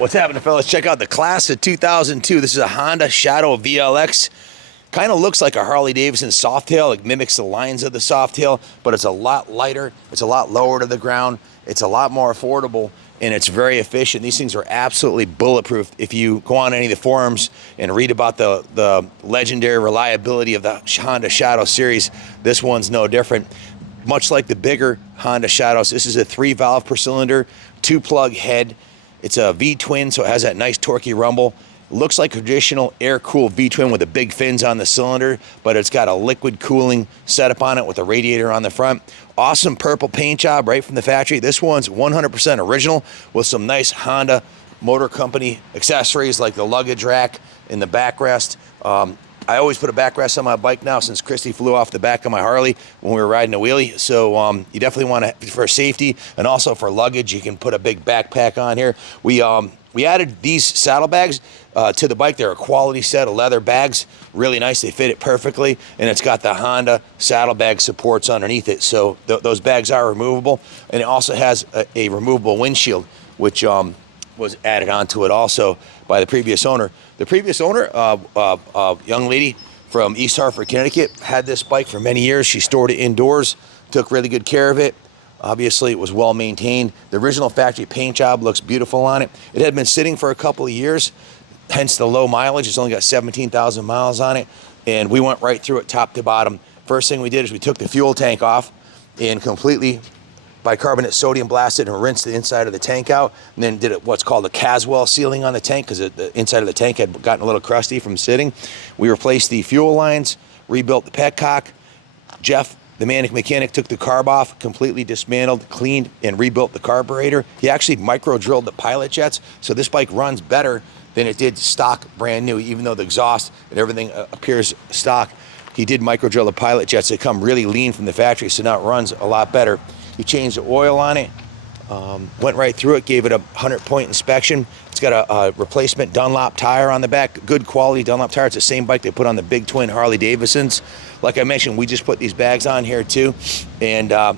What's happening, fellas? Check out the class of 2002. This is a Honda Shadow VLX. Kind of looks like a Harley Davidson Softail. It mimics the lines of the Softail, but it's a lot lighter. It's a lot lower to the ground. It's a lot more affordable, and it's very efficient. These things are absolutely bulletproof. If you go on any of the forums and read about the legendary reliability of the Honda Shadow series, this one's no different. Much like the bigger Honda Shadows, this is a 3-valve per cylinder, 2-plug head. It's a V-twin, so it has that nice torquey rumble. It looks like a traditional air-cooled V-twin with the big fins on the cylinder, but it's got a liquid cooling setup on it with a radiator on the front. Awesome purple paint job right from the factory. This one's 100% original with some nice Honda Motor Company accessories like the luggage rack and the backrest. I always put a backrest on my bike now since Christy flew off the back of my Harley when we were riding a wheelie. So you definitely want to, for safety and also for luggage, you can put a big backpack on here. We added these saddlebags to the bike. They're a quality set of leather bags, really nice. They fit it perfectly, and it's got the Honda saddlebag supports underneath it. So those bags are removable, and it also has a removable windshield, which was added onto it also by the previous owner. The previous owner, young lady from East Hartford, Connecticut, had this bike for many years. She stored it indoors, took really good care of it. Obviously, it was well maintained. The original factory paint job looks beautiful on it. It had been sitting for a couple of years, hence the low mileage. It's only got 17,000 miles on it, and we went right through it top to bottom. First thing we did is we took the fuel tank off and completely bicarbonate sodium blasted and rinsed the inside of the tank out, and then did what's called a Caswell sealing on the tank because the inside of the tank had gotten a little crusty from sitting. We replaced the fuel lines, rebuilt the petcock. Jeff, the mechanic, took the carb off, completely dismantled, cleaned, and rebuilt the carburetor. He actually micro-drilled the pilot jets, so this bike runs better than it did stock brand new, even though the exhaust and everything appears stock. He did micro-drill the pilot jets. They come really lean from the factory, so now it runs a lot better. He changed the oil on it, went right through it, gave it a 100-point inspection. It's got a replacement Dunlop tire on the back, good quality Dunlop tire. It's the same bike they put on the big twin Harley Davidsons. Like I mentioned, we just put these bags on here too, and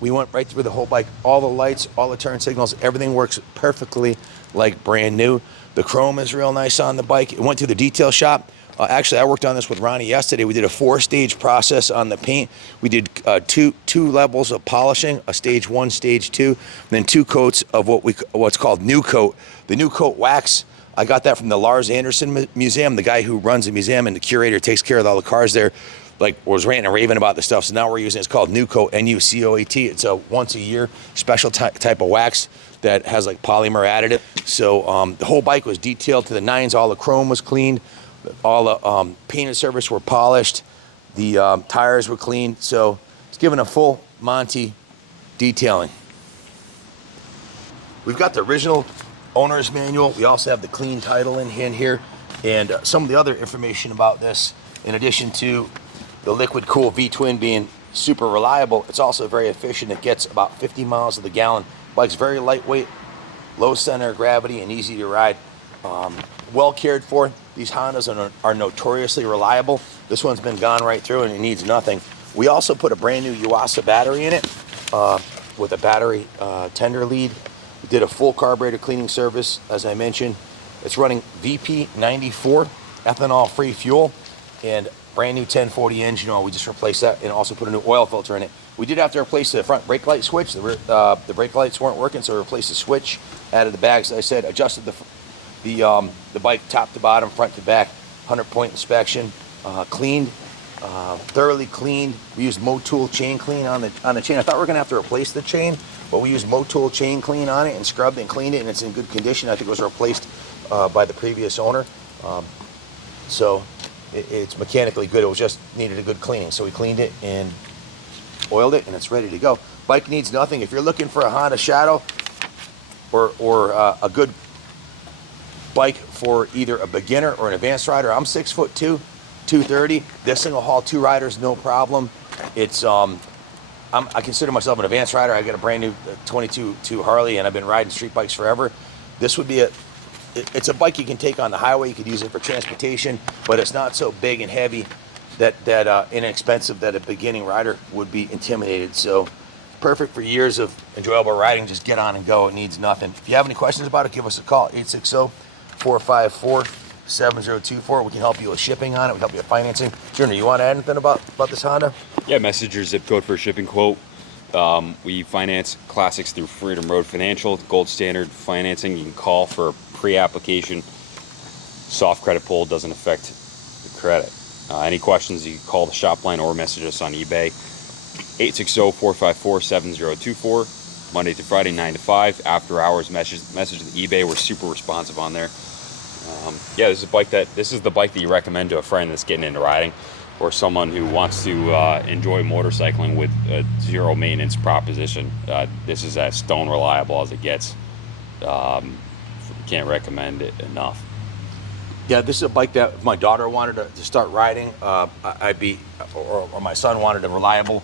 we went right through the whole bike. All the lights, all the turn signals, everything works perfectly like brand new. The chrome is real nice on the bike. It went through the detail shop. Actually, I worked on this with Ronnie yesterday. We did a 4-stage process on the paint. We did two levels of polishing, a stage 1, stage 2, and then 2 coats of what's called new coat. The new coat wax, I got that from the Lars Anderson Museum. The guy who runs the museum and the curator takes care of all the cars there, like was ranting and raving about the stuff. So now we're using it's called new coat, N-U-C-O-A-T. It's a once a year special type of wax that has like polymer additive. So the whole bike was detailed to the nines. All the chrome was cleaned. All the painted surface were polished. The tires were cleaned. So it's given a full Monty detailing. We've got the original owner's manual. We also have the clean title in here, and some of the other information about this, in addition to the liquid cool V-twin being super reliable, it's also very efficient. It gets about 50 miles to the gallon. Bike's very lightweight, low center of gravity, and easy to ride. Well cared for. These Hondas are notoriously reliable. This one's been gone right through and it needs nothing. We also put a brand new Yuasa battery in it with a battery tender lead. We did a full carburetor cleaning service, as I mentioned. It's running VP94 ethanol-free fuel and brand new 1040 engine oil. We just replaced that and also put a new oil filter in it. We did have to replace the front brake light switch. The brake lights weren't working, so we replaced the switch, added the bags, as I said, adjusted the bike top to bottom, front to back, 100-point inspection, cleaned, thoroughly cleaned. We used Motul chain clean on the chain. I thought we were gonna have to replace the chain, but we used Motul chain clean on it and scrubbed and cleaned it, and it's in good condition. I think it was replaced by the previous owner. So it's mechanically good. It was just needed a good cleaning. So we cleaned it and oiled it, and it's ready to go. Bike needs nothing. If you're looking for a Honda Shadow or a good bike for either a beginner or an advanced rider, I'm 6'2", 230. This thing will haul 2 riders, no problem. It's I consider myself an advanced rider. I got a brand new 22 Harley, and I've been riding street bikes forever. This would be it's a bike you can take on the highway. You could use it for transportation, but it's not so big and heavy that inexpensive that a beginning rider would be intimidated. So Perfect for years of enjoyable riding. Just get on and go. It needs nothing. If you have any questions about it, give us a call, 860-454-7024. We can help you with shipping on it. We can help you with financing. Junior, you want to add anything about this Honda? Yeah, message your zip code for a shipping quote. We finance classics through Freedom Road Financial, gold standard financing. You can call for pre-application. Soft credit pull doesn't affect the credit. Any questions, you can call the shop line or message us on eBay. 860-454-7024. Monday to Friday, 9 to 5. After hours, message the eBay. We're super responsive on there. Yeah, this is the bike that you recommend to a friend that's getting into riding, or someone who wants to enjoy motorcycling with a zero maintenance proposition. This is as stone reliable as it gets. Can't recommend it enough. Yeah, this is a bike that if my daughter wanted to start riding, or my son wanted a reliable,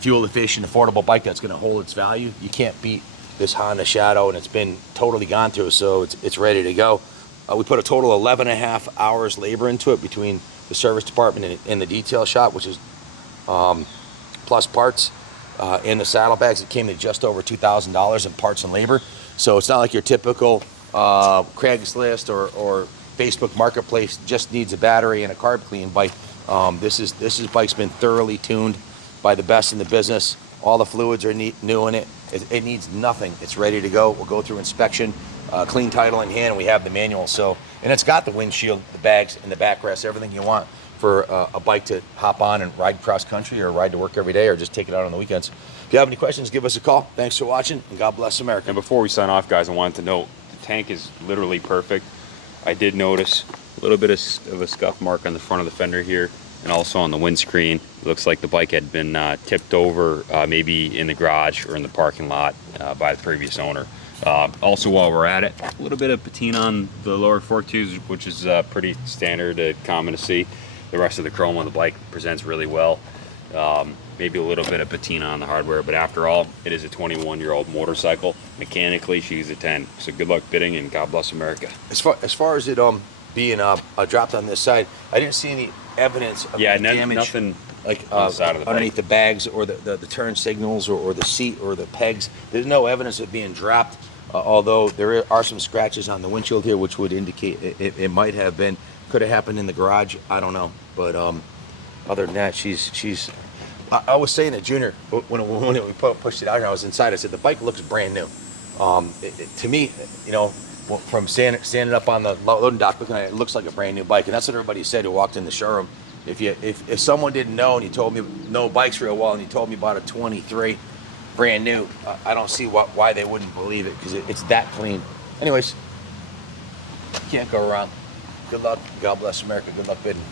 fuel efficient, affordable bike that's going to hold its value. You can't beat this Honda Shadow, and it's been totally gone through, so it's ready to go. We put a total of 11.5 hours labor into it between the service department and the detail shop, which is plus parts and the saddlebags. It came to just over $2,000 in parts and labor. So it's not like your typical Craigslist or Facebook Marketplace just needs a battery and a carb clean bike. This bike's been thoroughly tuned by the best in the business. All the fluids are new in it. It needs nothing. It's ready to go. We'll go through inspection, clean title in hand, and we have the manual. And it's got the windshield, the bags, and the backrest, everything you want for a bike to hop on and ride cross country or ride to work every day or just take it out on the weekends. If you have any questions, give us a call. Thanks for watching, and God bless America. And before we sign off, guys, I wanted to note the tank is literally perfect. I did notice a little bit of a scuff mark on the front of the fender here, and also on the windscreen. It looks like the bike had been tipped over, maybe in the garage or in the parking lot by the previous owner. Also, while we're at it, a little bit of patina on the lower fork tubes, which is pretty standard, common to see. The rest of the chrome on the bike presents really well. Maybe a little bit of patina on the hardware, but after all, it is a 21-year-old motorcycle. Mechanically, she's a 10. So good luck bidding, and God bless America. As far as it being dropped on this side, I didn't see any evidence of damage. Nothing like on the side of the underneath bike. the bags or the turn signals or the seat or the pegs. There's no evidence of being dropped, although there are some scratches on the windshield here, which would indicate it might have been. Could have happened in the garage. I don't know. But other than that, she's. I was saying to Junior when we pushed it out here, I was inside. I said the bike looks brand new. To me, you know, from standing up on the loading dock looking at it, it looks like a brand new bike, and that's what everybody said who walked in the showroom. If someone didn't know and you told me no bikes real well and you told me about a 23 brand new, I don't see why they wouldn't believe it, because it's that clean. Anyways, can't go wrong. Good luck. God bless America. Good luck bidding.